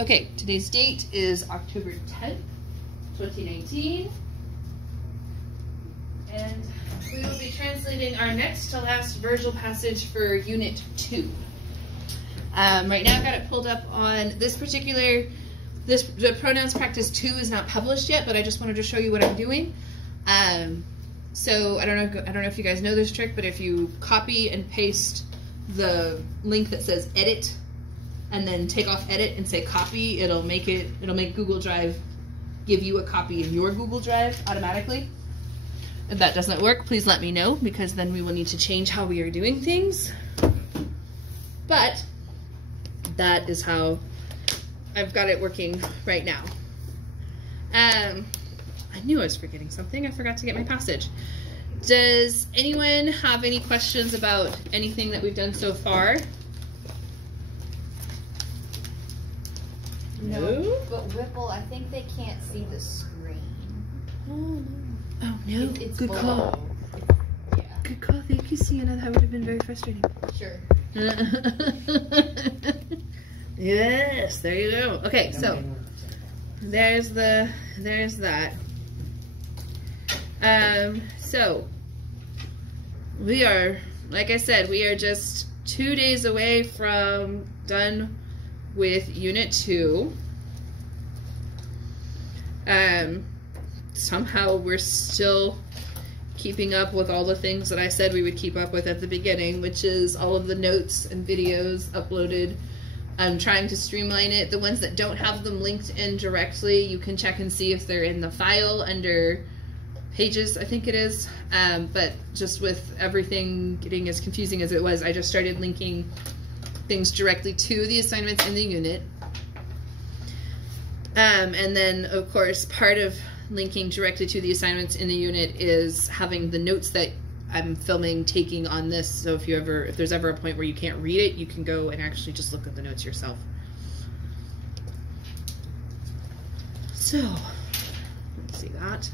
Okay, today's date is October 10th, 2019. And we will be translating our next to last Virgil passage for Unit 2. Right now I've got it pulled up on this particular, the pronouns practice 2 is not published yet, but I just wanted to show you what I'm doing. So I don't know if you guys know this trick, but if you copy and paste the link that says edit and then take off edit and say copy, it'll make Google Drive give you a copy in your Google Drive automatically. If that doesn't work, please let me know, because then we will need to change how we are doing things. But that is how I've got it working right now. I knew I was forgetting something. I forgot to get my passage. Does anyone have any questions about anything that we've done so far? No. But Whipple, I think they can't see the screen. Oh, no. Oh, no. It's good below. call. Yeah. Good call. Thank you, Sienna. That would have been very frustrating. Sure. Yes, there you go. Okay, so there's that. So we are, like I said, we are just 2 days away from done with Unit 2. Somehow we're still keeping up with all the things that I said we would keep up with at the beginning, which is all of the notes and videos uploaded. I'm trying to streamline it. The ones that don't have them linked in directly, you can check and see if they're in the file under pages, I think it is. But just with everything getting as confusing as it was, I just started linking things directly to the assignments in the unit. And then, of course, part of linking directly to the assignments in the unit is having the notes that I'm filming taking on this. So if there's ever a point where you can't read it, you can go and actually just look at the notes yourself. So let's see that.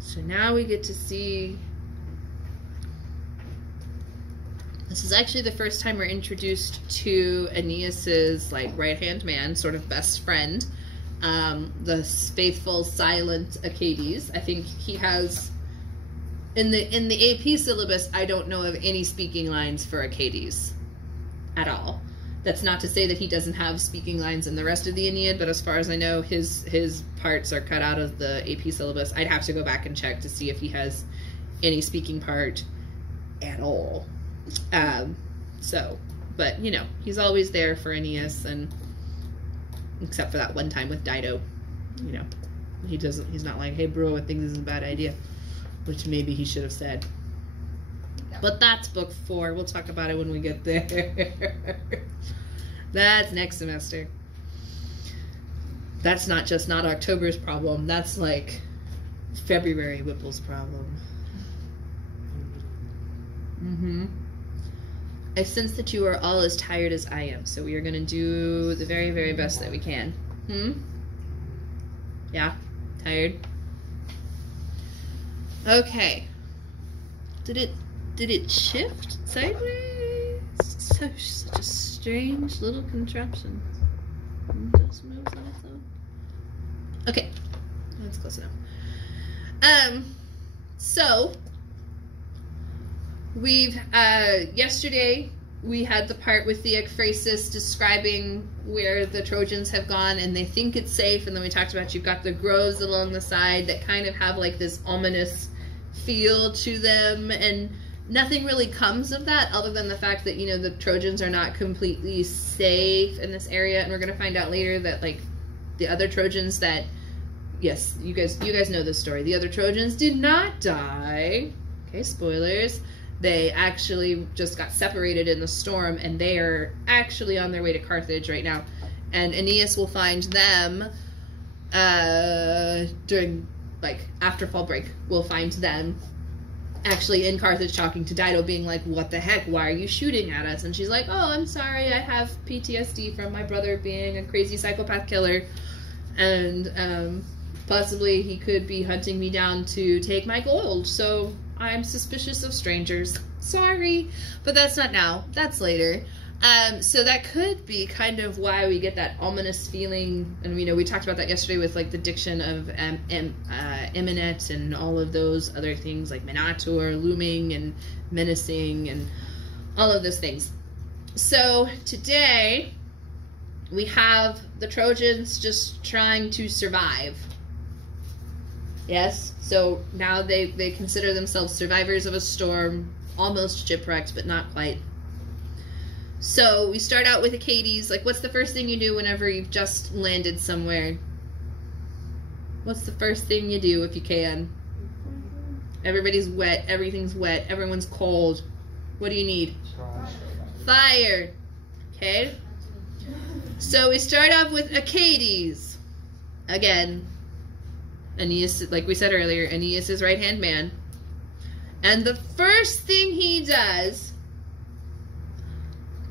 So now we get to see, this is actually the first time we're introduced to Aeneas's like right-hand man, sort of best friend, the faithful, silent Aeneid. I think he has, in the AP syllabus, I don't know of any speaking lines for Aeneid at all. That's not to say that he doesn't have speaking lines in the rest of the Aeneid, but as far as I know, his parts are cut out of the AP syllabus. I'd have to go back and check to see if he has any speaking part at all. But you know, he's always there for Aeneas, and except for that one time with Dido, you know, he's not like, hey bro, I think this is a bad idea, which maybe he should have said. But that's book 4. We'll talk about it when we get there. That's next semester. That's not October's problem. That's like February Whipple's problem. I sense that you are all as tired as I am, so we are going to do the very, very best that we can. Yeah? Tired? Okay. Did it shift sideways? Such a strange little contraption. It just moves on its own. Okay, that's close enough. So we've yesterday we had the part with the ekphrasis describing where the Trojans have gone and they think it's safe, and then we talked about you've got the groves along the side that kind of have like this ominous feel to them, and nothing really comes of that other than the fact that, you know, the Trojans are not completely safe in this area, and we're going to find out later that, like, the other Trojans that, yes, you guys know this story. The other Trojans did not die. Okay, spoilers. They actually just got separated in the storm, and they are actually on their way to Carthage right now. And Aeneas will find them during, like, after fall break. We'll find them actually in Carthage talking to Dido, being like, what the heck, why are you shooting at us? And she's like, oh, I'm sorry, I have PTSD from my brother being a crazy psychopath killer. And Possibly he could be hunting me down to take my gold, so I'm suspicious of strangers. Sorry, but that's not now. That's later. So that could be kind of why we get that ominous feeling, and we talked about that yesterday with like the diction of imminent and all of those other things like Minator, looming and menacing and all of those things. So today we have the Trojans just trying to survive. Yes, so now they consider themselves survivors of a storm, almost shipwrecked, but not quite. So we start out with Aeneid. Like, what's the first thing you do whenever you've just landed somewhere? What's the first thing you do if you can? Everybody's wet, everything's wet, everyone's cold. What do you need? Fire. Okay. So we start off with Aeneid. Again, Aeneas, like we said earlier, Aeneas is right-hand man. And the first thing he does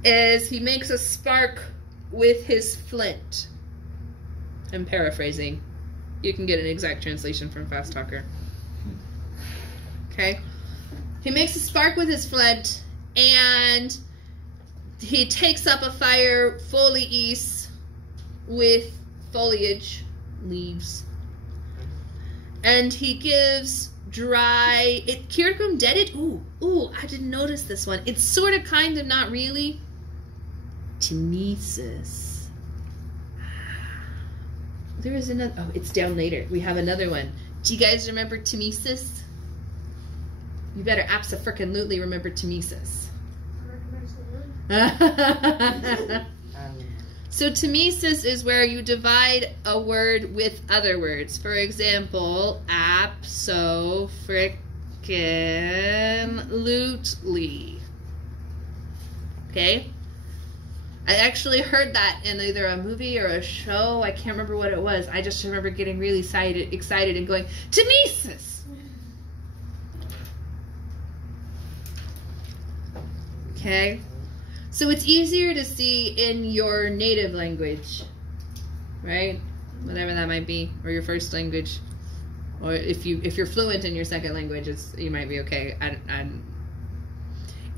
is he makes a spark with his flint. I'm paraphrasing. You can get an exact translation from Fast Talker. Okay? He makes a spark with his flint, and he takes up a fire foliis with foliage, leaves. And he gives dry... Kirkum did it? Ooh, I didn't notice this one. It's sort of, kind of, not really. Timesis. There is another... Oh, it's down later. We have another one. Do you guys remember Timesis? You better abso-frickin-lutely remember Timesis. So Timesis is where you divide a word with other words. For example, abso-frickin-lutely. Okay? I actually heard that in either a movie or a show. I can't remember what it was. I just remember getting really excited and going, Timesis! Okay? So it's easier to see in your native language, right? Whatever that might be, or your first language, or if you're fluent in your second language, you might be okay.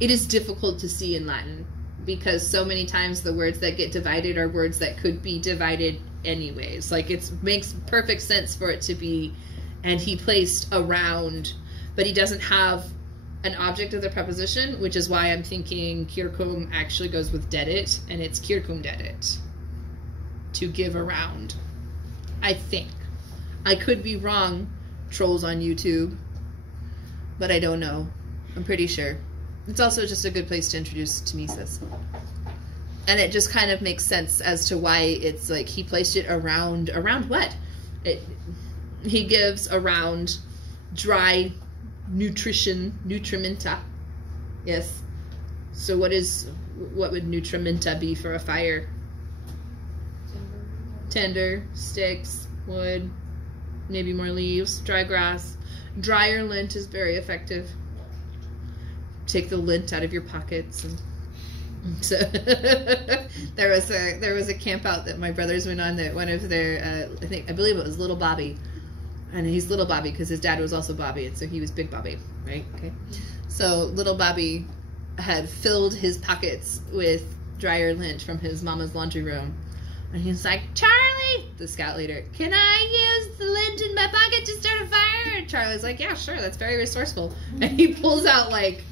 It is difficult to see in Latin because so many times the words that get divided are words that could be divided anyways. Like it makes perfect sense for it to be, and he placed around, but he doesn't have an object of the preposition, which is why I'm thinking kirkum actually goes with dedit, and it's kirkum dedit, to give around. I think. I could be wrong, trolls on YouTube, but I don't know. I'm pretty sure. It's also just a good place to introduce Timesis. And it just kind of makes sense as to why it's like he placed it around what? He gives around dry nutrimenta. Yes. So what would nutrimenta be for a fire? Tinder, sticks, wood, maybe more leaves, dry grass. Drier lint is very effective. Take the lint out of your pockets. And so there was a camp out that my brothers went on that one of their I believe it was Little Bobby. And he's Little Bobby because his dad was also Bobby, and so he was Big Bobby, right? Okay. So Little Bobby had filled his pockets with dryer lint from his mama's laundry room. And he's like, Charlie, the scout leader, can I use the lint in my pocket to start a fire? And Charlie's like, yeah, sure, that's very resourceful. And he pulls out like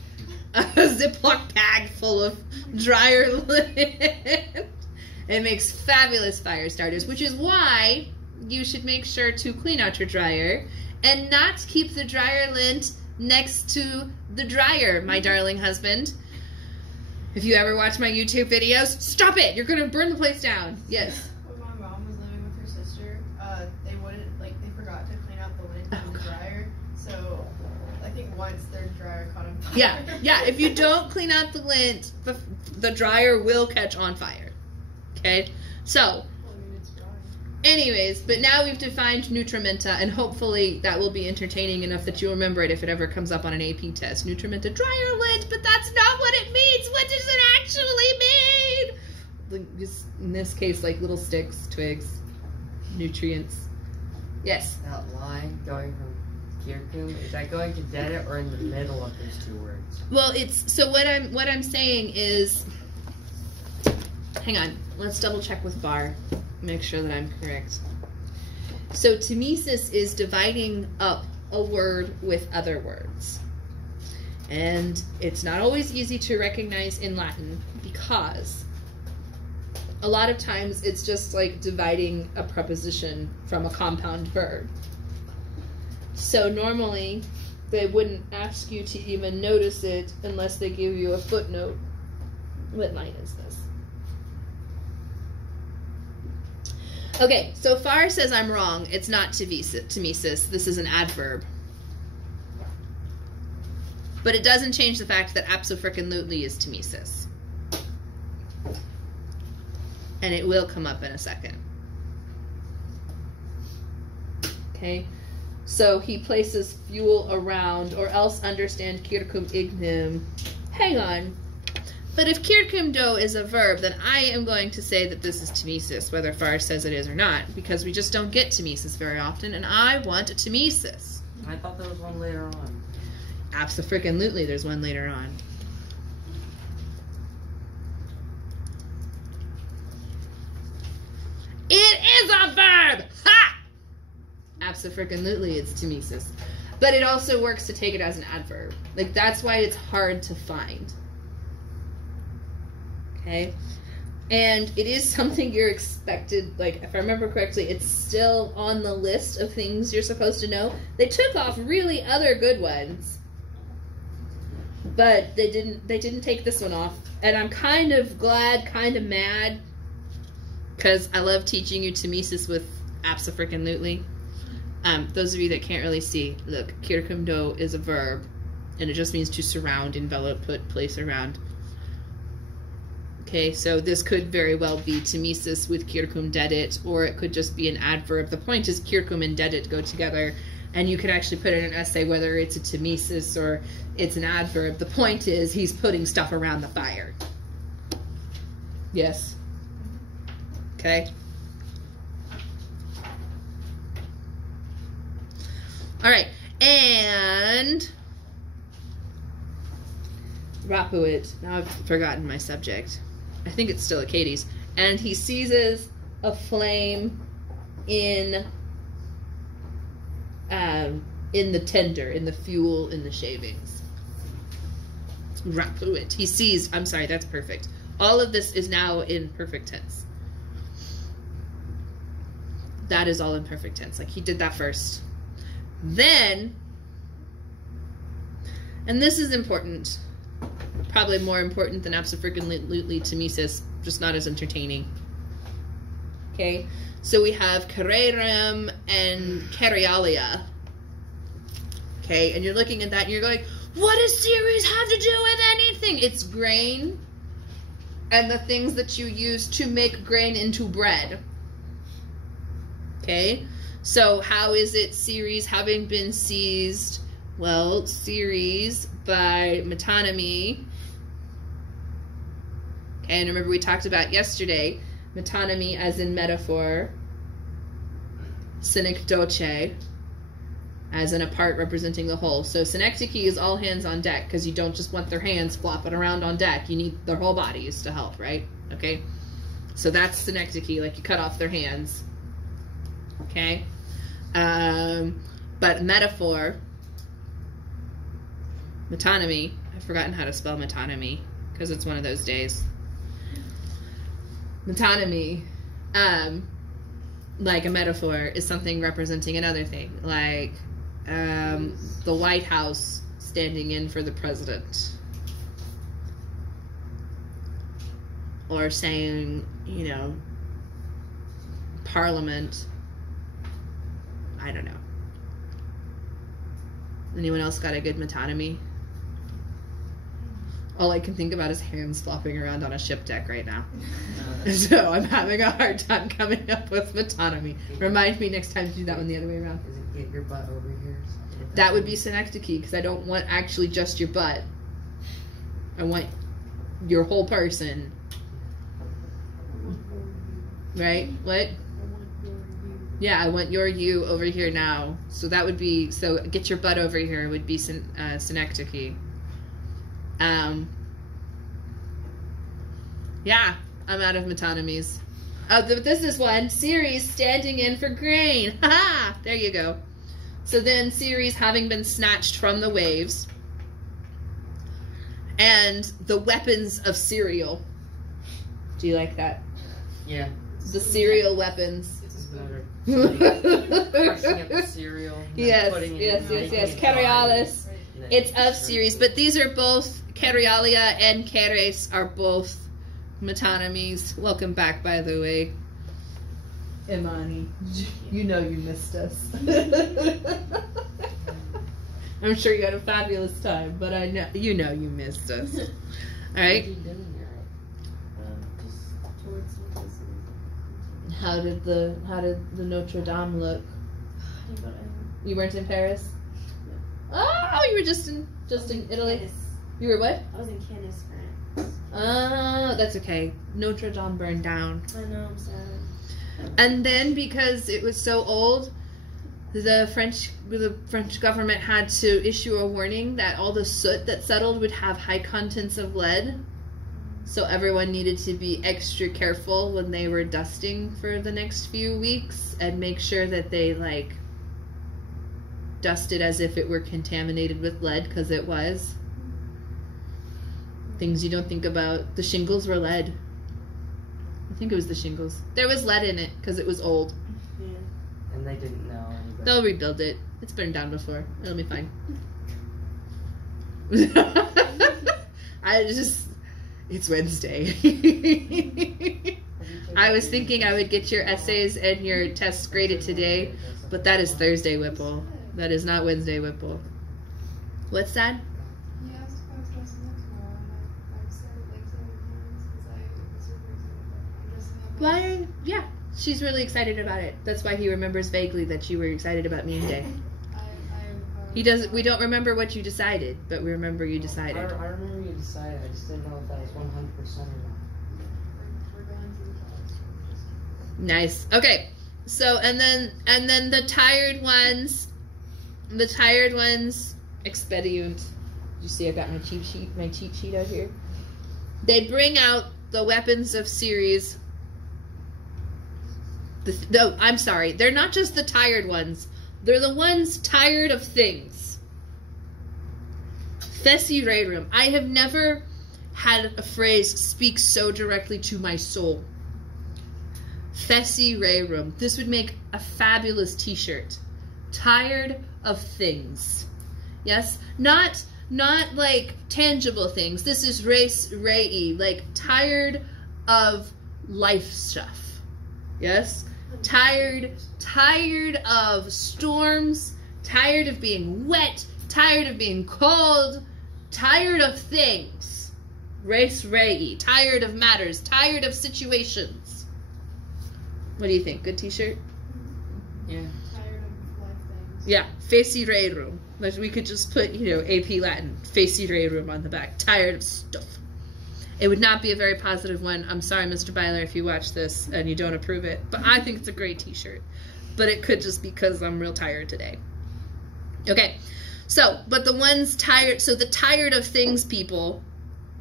a Ziploc bag full of dryer lint. It makes fabulous fire starters, which is why you should make sure to clean out your dryer and not keep the dryer lint next to the dryer, my darling husband. If you ever watch my YouTube videos, stop it! You're gonna burn the place down. Yes. When my mom was living with her sister, they forgot to clean out the lint in the dryer. So I think once their dryer caught on fire. Yeah. If you don't clean out the lint, the dryer will catch on fire. Okay? So, anyways, but now we've defined nutrimenta, and hopefully that will be entertaining enough that you'll remember it if it ever comes up on an AP test. Nutrimenta, dryer lint, but that's not what it means. What does it actually mean? In this case, like little sticks, twigs, nutrients. Yes. That line going from Kirkum, is that going to Detta or in the middle of those two words? Well, it's so what I'm saying is, hang on, let's double check with Bar, make sure that I'm correct. So Timesis is dividing up a word with other words. And it's not always easy to recognize in Latin because a lot of times it's just like dividing a preposition from a compound verb. So normally they wouldn't ask you to even notice it unless they give you a footnote. What line is this? Okay, so Farr says I'm wrong. It's not Timesis. This is an adverb. But it doesn't change the fact that abso-frickin-lutely is Timesis. And it will come up in a second. Okay, so he places fuel around, or else understand circum ignem. Hang on. But if circum do is a verb, then I am going to say that this is Timesis, whether Farr says it is or not, because we just don't get Timesis very often, and I want a Timesis. I thought there was one later on. Abso-frickin-lutely, there's one later on. It is a verb! Ha! Abso-frickin-lutely, it's Timesis. But it also works to take it as an adverb. Like, that's why it's hard to find. Okay? And it is something you're expected, like, if I remember correctly, it's still on the list of things you're supposed to know. They took off really other good ones. But they didn't take this one off. And I'm kind of glad, kind of mad, because I love teaching you Timesis with abso-frickin-lutely. Those of you that can't really see, look, circum do is a verb, and it just means to surround, envelop, put, place around. Okay, so this could very well be Timesis with circum dedit, or it could just be an adverb. The point is circum and dedit go together, and you could actually put in an essay whether it's a Timesis or it's an adverb. The point is he's putting stuff around the fire. Yes? Okay. All right, and Rapuit. Now I've forgotten my subject. I think it's still Achates. And he seizes a flame in the tinder, in the fuel, in the shavings. Rapuit. He sees. I'm sorry, that's perfect. All of this is now in perfect tense. That is all in perfect tense. Like, he did that first. Then, and this is important, probably more important than abso-frickin-lutely Timesis, just not as entertaining. Okay, so we have Carrerem and Cerealia. Okay, and you're looking at that and you're going, what does ceres have to do with anything? It's grain and the things that you use to make grain into bread. Okay, so how is it ceres having been seized? Well, ceres by metonymy. Okay, and remember we talked about yesterday, metonymy as in metaphor, synecdoche as in a part representing the whole. So synecdoche is all hands on deck, because you don't just want their hands flopping around on deck. You need their whole bodies to help, right? Okay, so that's synecdoche, like you cut off their hands. Okay, but metaphor, metonymy, I've forgotten how to spell metonymy because it's one of those days. Metonymy, like a metaphor, is something representing another thing, like the White House standing in for the president, or saying, you know, Parliament. I don't know. Anyone else got a good metonymy? All I can think about is hands flopping around on a ship deck right now. So I'm having a hard time coming up with metonymy. Remind me next time to do that one the other way around. Is it get your butt over here? That would be synecdoche, because I don't want actually just your butt. I want your whole person. Right? What? Yeah, I want your you over here now. So that would be, so get your butt over here would be synecdoche. Yeah, I'm out of metonymies. Oh, this is one. Ceres standing in for grain. Ha! There you go. So then Ceres having been snatched from the waves. And the weapons of cereal. Do you like that? Yeah. The cereal weapons. It's better. Crushing up the cereal. Yes, putting it yes, in, yes, yes. making it dry. Cerealis. Yeah. It's of Ceres, but these are both Cerealia and Ceres are both metonymies. Welcome back, by the way. Imani, you know you missed us. I'm sure you had a fabulous time, but I know you missed us. All right. What are you doing here? Just towards the How did the Notre Dame look? You weren't in Paris? Oh, you were just in Italy. Canis. You were what? I was in Canis, France. Oh, that's okay. Notre Dame burned down. I know, I'm sad. And then because it was so old, the French government had to issue a warning that all the soot that settled would have high contents of lead. So everyone needed to be extra careful when they were dusting for the next few weeks and make sure that they like dusted as if it were contaminated with lead, because it was. Things you don't think about. The shingles were lead. I think it was the shingles. There was lead in it because it was old. Yeah. And they didn't know anybody. They'll rebuild it. It's burned down before. It'll be fine. It's Wednesday. I was thinking I would get your essays and your tests graded today, but that is Thursday, Whipple. That is not Wednesday, Whipple. What's that? He asked if I was dressing up tomorrow, and I've said it like 7 times because I was super excited. I'm dressing up. Why? Yeah, she's really excited about it. That's why he remembers vaguely that you were excited about Meme Day. He doesn't. We don't remember what you decided, but we remember you decided. I remember you decided. I just didn't know if that was 100% or not. We're going through the college. Nice. Okay. So and then the tired ones expedient. You see, I got my cheat sheet out here. They bring out the weapons of Ceres. No, I'm sorry. They're not just the tired ones. They're the ones tired of things. Thessi rerum. I have never had a phrase speak so directly to my soul. Thessi rerum. This would make a fabulous t-shirt. Tired of things. Yes? Not like tangible things. This is res rei, like tired of life stuff. Yes? Tired of storms, tired of being wet, tired of being cold, tired of things. Res rei, tired of matters, tired of situations. What do you think? Good t-shirt? Yeah. Tired of life things. Yeah, Faci rerum. Like we could just put, AP Latin, Faci rerum on the back. Tired of stuff. It would not be a very positive one. I'm sorry, Mr. Byler, if you watch this and you don't approve it. But I think it's a great t-shirt. But it could just be because I'm real tired today. Okay. So, but the ones tired, so the tired of things people,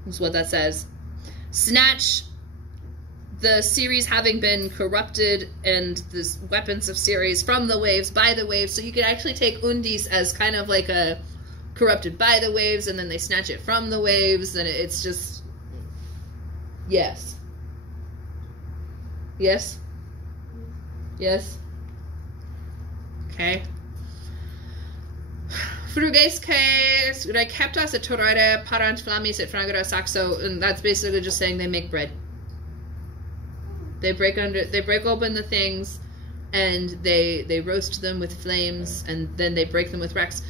is what that says, snatch the Ceres having been corrupted and the weapons of Ceres from the waves, by the waves. So you could actually take undis as kind of like a corrupted by the waves, and then they snatch it from the waves, and it's just... Yes. Yes? Yes? Okay. Frugesque recaptas et torere parant flammis et frangere saxo, and that's basically just saying they make bread. They break open the things and they roast them with flames, and then they break them with rocks.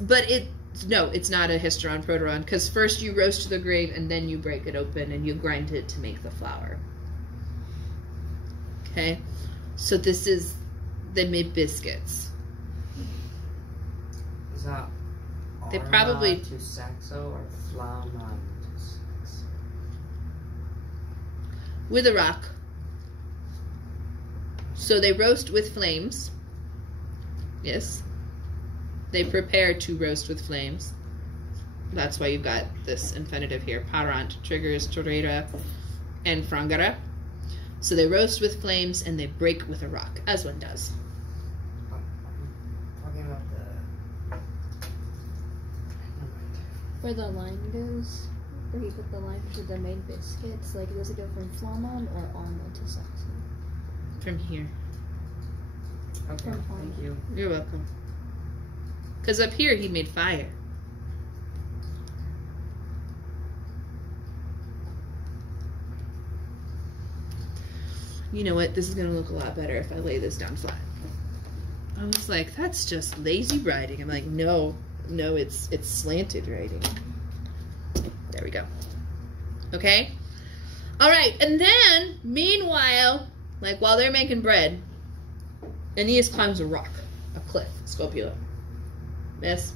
But it's not a hysteron proteron, because first you roast the grain and then you break it open and you grind it to make the flour. Okay, so they made biscuits. Is that They probably to saxo or flamma to saxo? with a rock. So they roast with flames. Yes. They prepare to roast with flames. That's why you've got this infinitive here. Parant triggers torera and frangara. So they roast with flames and they break with a rock, as one does. Talking about Where the line goes, where you put the line to the main biscuits, like does it go from flamon or on into saxy? From here. okay, From thank you. You're welcome. Because up here he made fire. You know what? This is going to look a lot better if I lay this down flat. I was like, that's just lazy writing. I'm like, no, it's slanted writing. There we go. Okay? All right, and then, meanwhile, like while they're making bread, Aeneas climbs a rock, a cliff, scopula. Yes?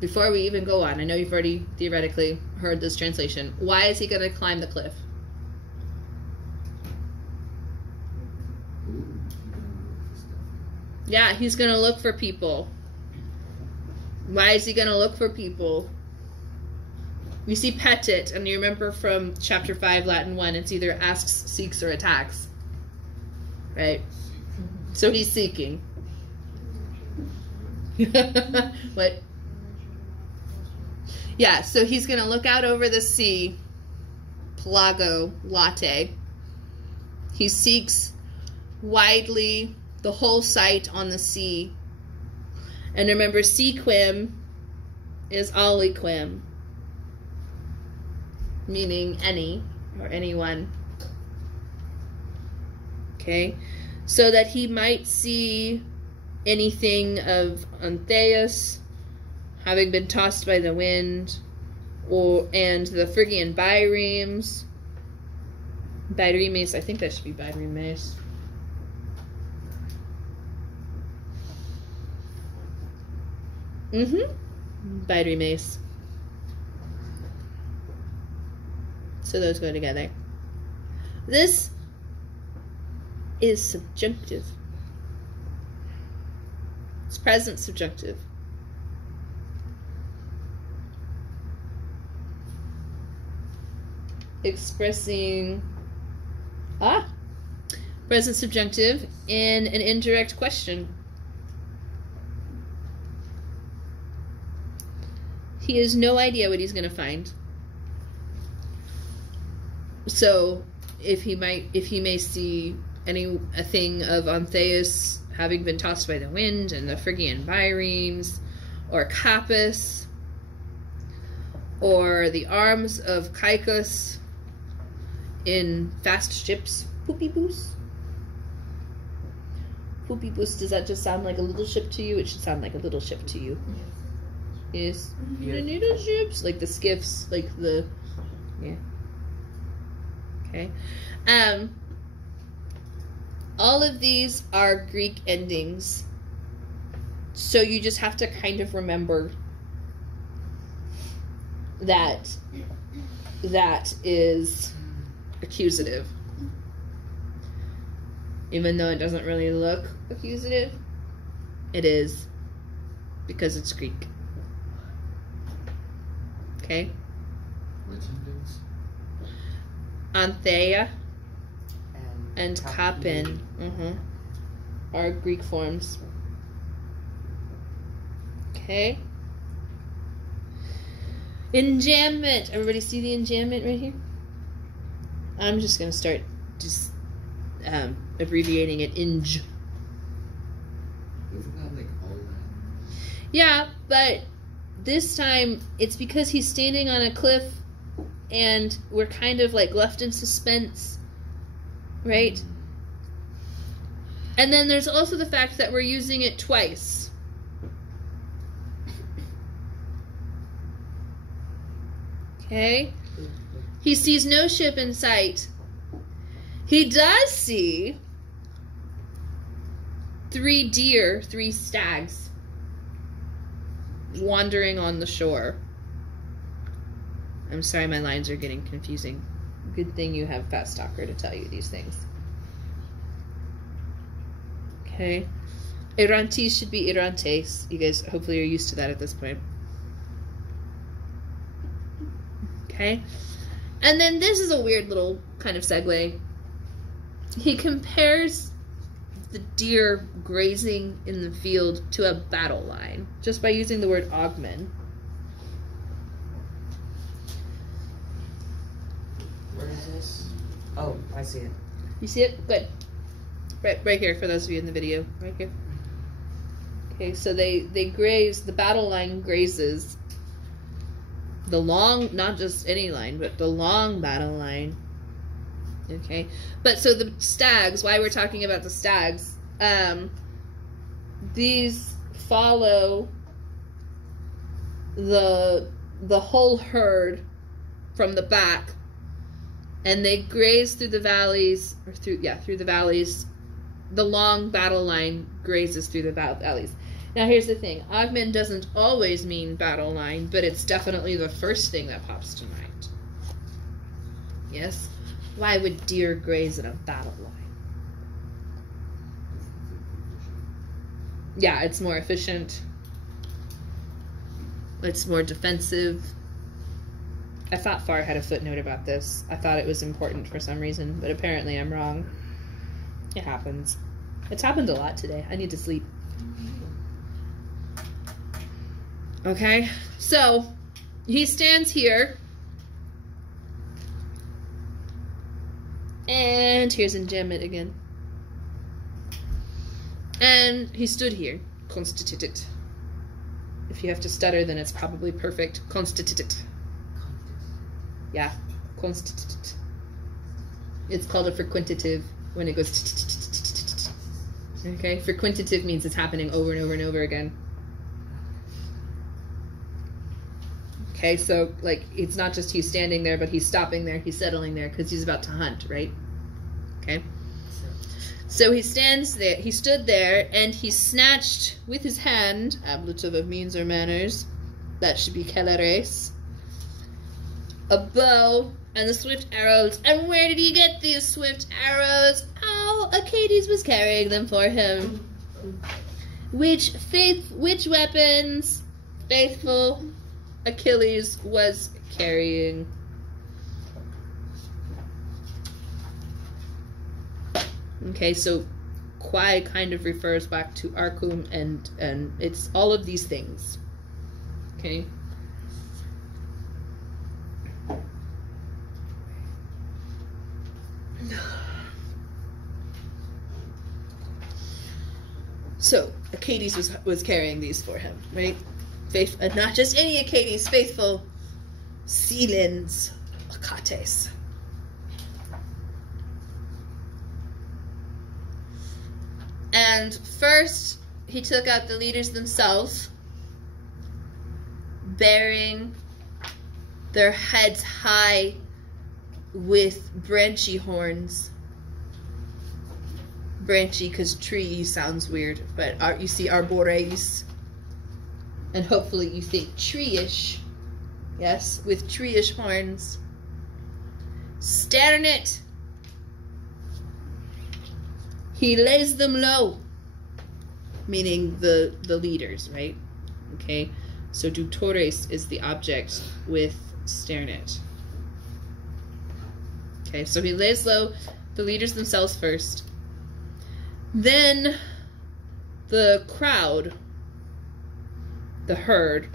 Before we even go on, I know you've already theoretically heard this translation. Why is he going to climb the cliff? Yeah, he's going to look for people. Why is he going to look for people? You see petit, and you remember from chapter 5, Latin 1, it's either asks, seeks, or attacks. Right? So he's seeking. What? Yeah, so he's going to look out over the sea, pelago, latte. He seeks widely the whole site on the sea. And remember, sequim is aliquim, meaning any or anyone. Okay? So that he might see anything of Antheus having been tossed by the wind, and the Phrygian biremes. Biremes, I think that should be biremes. Biremes. So those go together. This is subjunctive. It's present subjunctive. Expressing present subjunctive in an indirect question. He has no idea what he's going to find. So, if he may see a thing of Antheus having been tossed by the wind, and the Phrygian biremes, or Capus, or the arms of Caicus in fast ships, Poopybus. Poopybus, does that just sound like a little ship to you? It should sound like a little ship to you. Yes. The little ships, like the skiffs, like the, yeah. Okay. All of these are Greek endings. So you just have to kind of remember that that is accusative. Even though it doesn't really look accusative, it is, because it's Greek. Okay? Which endings? Antheia and Kapin are Greek forms. Okay? Enjambment. Everybody see the enjambment right here? I'm just going to start just abbreviating it. Inj. Isn't that like all that? Yeah, but this time it's because he's standing on a cliff and we're kind of like left in suspense, right? And then there's also the fact that we're using it twice. Okay? He sees no ship in sight. He does see 3 deer, 3 stags, wandering on the shore. I'm sorry, my lines are getting confusing. Good thing you have Fast Talker to tell you these things. Okay. Errantes should be errantes. You guys hopefully are used to that at this point. Okay. And then this is a weird little kind of segue. He compares the deer grazing in the field to a battle line just by using the word augmen. Where is this? Oh, I see it. You see it? Good. Right here for those of you in the video. Right here. Okay, so they graze, the battle line grazes the long, not just any line, but the long battle line. Okay, but so the stags, why we're talking about the stags, these follow the whole herd from the back, and they graze through the valleys, or through the valleys. The long battle line grazes through the valleys. Now here's the thing, augmen doesn't always mean battle line, but it's definitely the first thing that pops to mind. Yes? Why would deer graze in a battle line? Yeah, it's more efficient. It's more defensive. I thought Farr had a footnote about this. I thought it was important for some reason, but apparently I'm wrong. It happens. It's happened a lot today. I need to sleep. Okay, so he stands here. And here's enjambment again. And he stood here. Constituted. If you have to stutter, then it's probably perfect. Constituted. Yeah, constituted. It's called a frequentative when it goes. Okay, frequentative means it's happening over and over and over again. Okay, so like it's not just he's standing there, but he's stopping there, he's settling there because he's about to hunt, right? Okay. So he stands there, he stood there, and he snatched with his hand, ablative of means or manners, that should be celeres, a bow and the swift arrows. And where did he get these swift arrows? Oh, Aeneid was carrying them for him. Which weapons faithful Achilles was carrying? Okay, so quai kind of refers back to arcum, and it's all of these things. Okay. So Aeneid was carrying these for him, right? Not just any Aeneid, faithful Selins Achates. And first, he took out the leaders themselves, bearing their heads high with branchy horns. Branchy because tree sounds weird, but you see arboreis, and hopefully you think tree-ish. Yes, with tree-ish horns. Sternet. He lays them low, meaning the leaders, right? Okay, so doutores is the object with sternet. Okay, so he lays low the leaders themselves first. Then the crowd, the herd,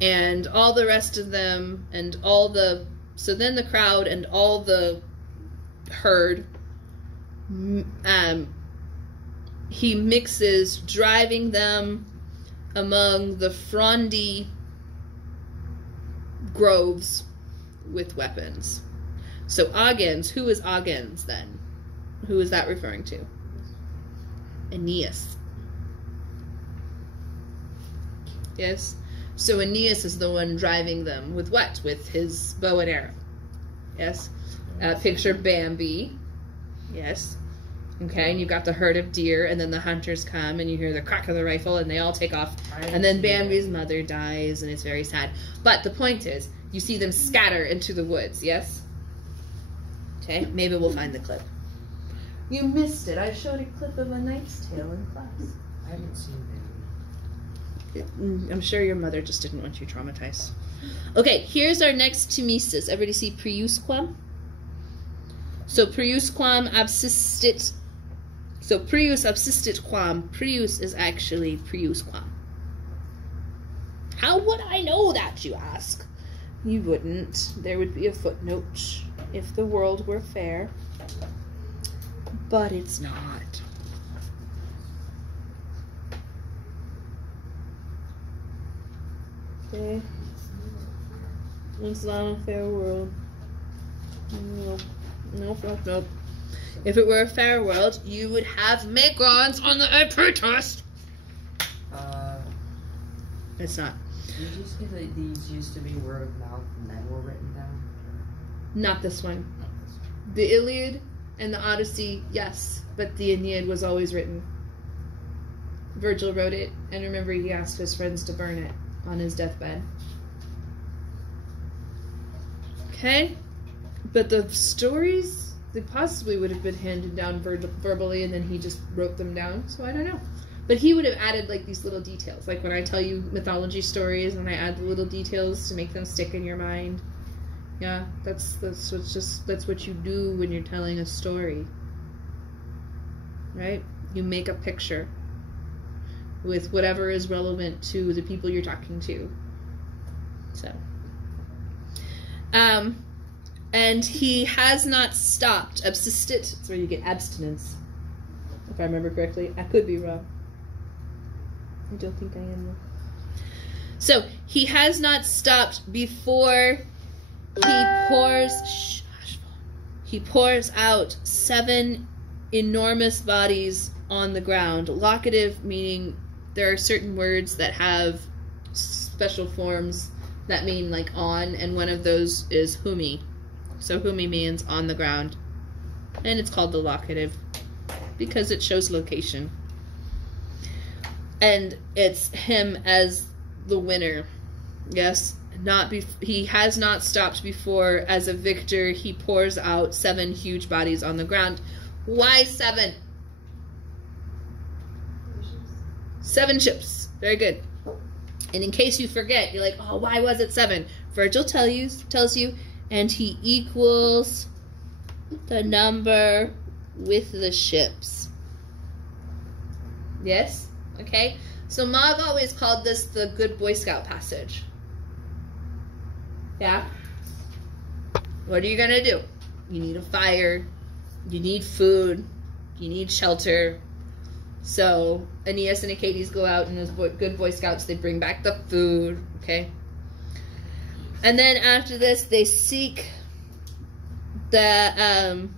and all the rest of them, and all the, so then the crowd and all the herd, he mixes, driving them among the frondy groves with weapons. So Agens, who is Agens then? Who is that referring to? Aeneas. Yes? So Aeneas is the one driving them with what? With his bow and arrow. Yes? Picture Bambi. Yes? Okay, and you've got the herd of deer, and then the hunters come, and you hear the crack of the rifle, and they all take off. And then Bambi's mother dies, and it's very sad. But the point is, you see them scatter into the woods, yes? Okay, maybe we'll find the clip. You missed it. I showed a clip of A Knight's Tale in class. I haven't seen that. I'm sure your mother just didn't want you traumatized. Okay, here's our next timesis. Everybody see priusquam? So priusquam absistit. So prius absistit quam. Prius is actually priusquam. How would I know that, you ask? You wouldn't. There would be a footnote if the world were fair. But it's not. Okay. It's not a fair world. Nope. If it were a fair world, you would have Macrons on the protest. It's not. Did you say that these used to be word of mouth and then were written down? Not this one. The Iliad and the Odyssey, yes, but the Aeneid was always written. Virgil wrote it, and remember he asked his friends to burn it on his deathbed. Okay? But the stories, they possibly would have been handed down verbally, and then he just wrote them down, so I don't know. But he would have added, like, these little details. Like, when I tell you mythology stories, and I add the little details to make them stick in your mind. Yeah, that's what you do when you're telling a story. Right? You make a picture with whatever is relevant to the people you're talking to. So. And he has not stopped. Absistit, that's where you get abstinence. If I remember correctly. I could be wrong. I don't think I am though. So, he has not stopped before he pours out 7 enormous bodies on the ground. Locative meaning there are certain words that have special forms that mean like on, and one of those is humi. So humi means on the ground. And it's called the locative because it shows location. And it's him as the winner. Yes, he has not stopped before. As a victor, he pours out 7 huge bodies on the ground. Why 7? 7 ships. Very good. And in case you forget, you're like, oh, why was it 7? Virgil tells you, and he equals the number with the ships. Yes? Okay? So Mav always called this the Good Boy Scout passage. Yeah? What are you gonna do? You need a fire. You need food. You need shelter. So Aeneas and Aeneid go out, and as good Boy Scouts, they bring back the food. Okay? And then after this, they seek the